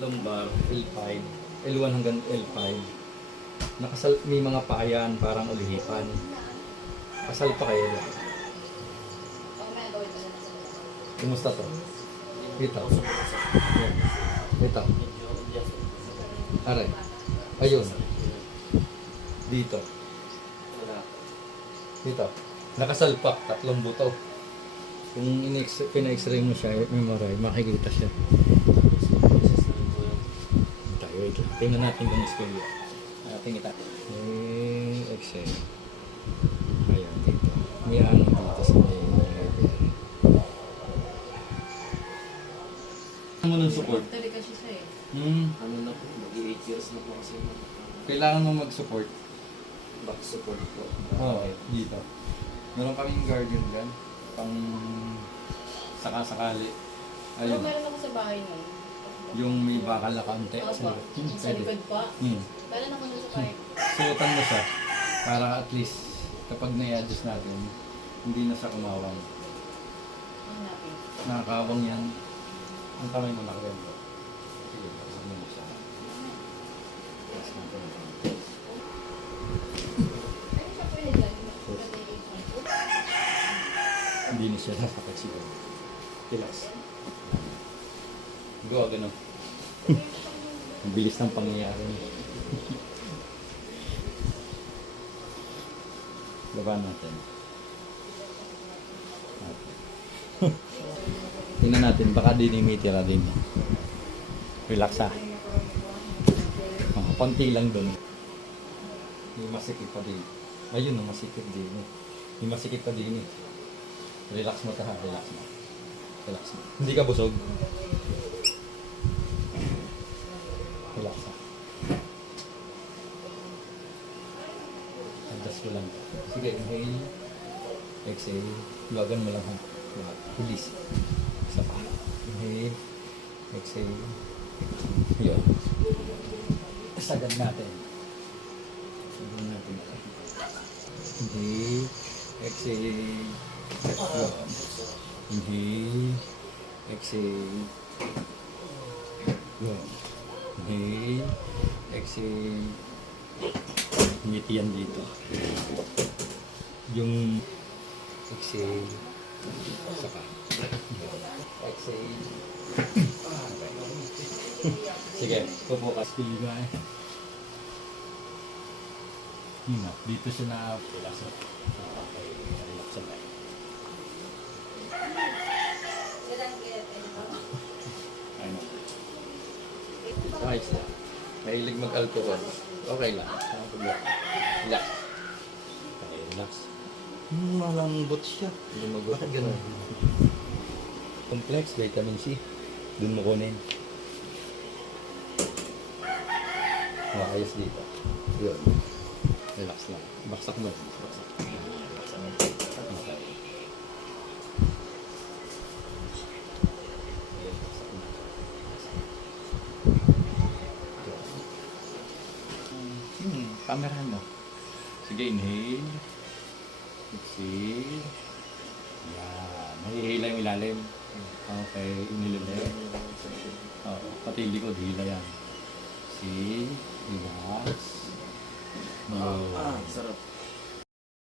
lumbar, L5, L1 hanggang L5. May mga payan, parang ulihipan. Kasal pa kayo. Kumusta to? Ito. Yan. Ito. Aray. Ayun. Dito. Dito. Nakasalpak, tatlong buto. Kung pina-x-ray mo siya, MRI, makikita siya. Tayo, wait lang. Tingnan natin kung iskelyo. Tingnan. X-ray. Ayan, dito. May ano dito sa may mo ng support. Talaga siya siya eh. Ano na po, mag-8 years na po kasi. Kailangan mo mag-support. Back support po. Oo, dito. Meron kaming guardian gun. Pang saka-sakali. Pero Ayun. meron ako sa bahay nun. Yung may bakal na kaunti. Tapos pa, sa Pwede. likod pa. Hmm. Meron ako nun sa bahay. Suotan mo siya. Para at least kapag na-adjust natin, hindi na siya kumawang. Hanapin. Nakakawang yan. Ang kamay mo nakaganda. Sige, pasabi mo siya. Yes, Ano siya pwede dyan? hindi na siya nakakapag siguro. Relax. Go, gano'n. Ang bilis ng pangyayari. Laban natin. Tingnan natin, baka dinimitira din. Relax ha. Konti lang doon. May masikip pa din. Ayun, no, masikip din. May masikip pa din. Relax mo ta ha, relax mo. Relax mo. Hindi ka busog. Relax ha. Adjust mo lang. Sige, inhale. Exhale. Luwagan mo lang ha. Release. Isa pa. Inhale. Exhale. Yun. Sagad natin. Sagad natin. Inhale. Exhale. Yun. Inhale. Exhale. Yun. Inhale. Exhale. Ngiti yan dito. Yung exhale. Saka. Exhale. Sige, pupukas ko yung guy. Dito siya na relax. Relax sa bahay. Ayun. Ayos na. Mahilig mag-alcohol. Okay lang. Relax. Okay, relax. Malambot siya. Lumagot. Bakit ganun? Complex, vitamin C. Doon mo kunin. Ayos dito. Yun. Relax lang. Baksak mo. Baksak. Okay. Kamerahan mo. Sige, inhale. Exhale. Yan. Mahihila yung ilalim. Okay, inilulim. Oh, pati yung likod, hila yan. See, relax. No. Sarap.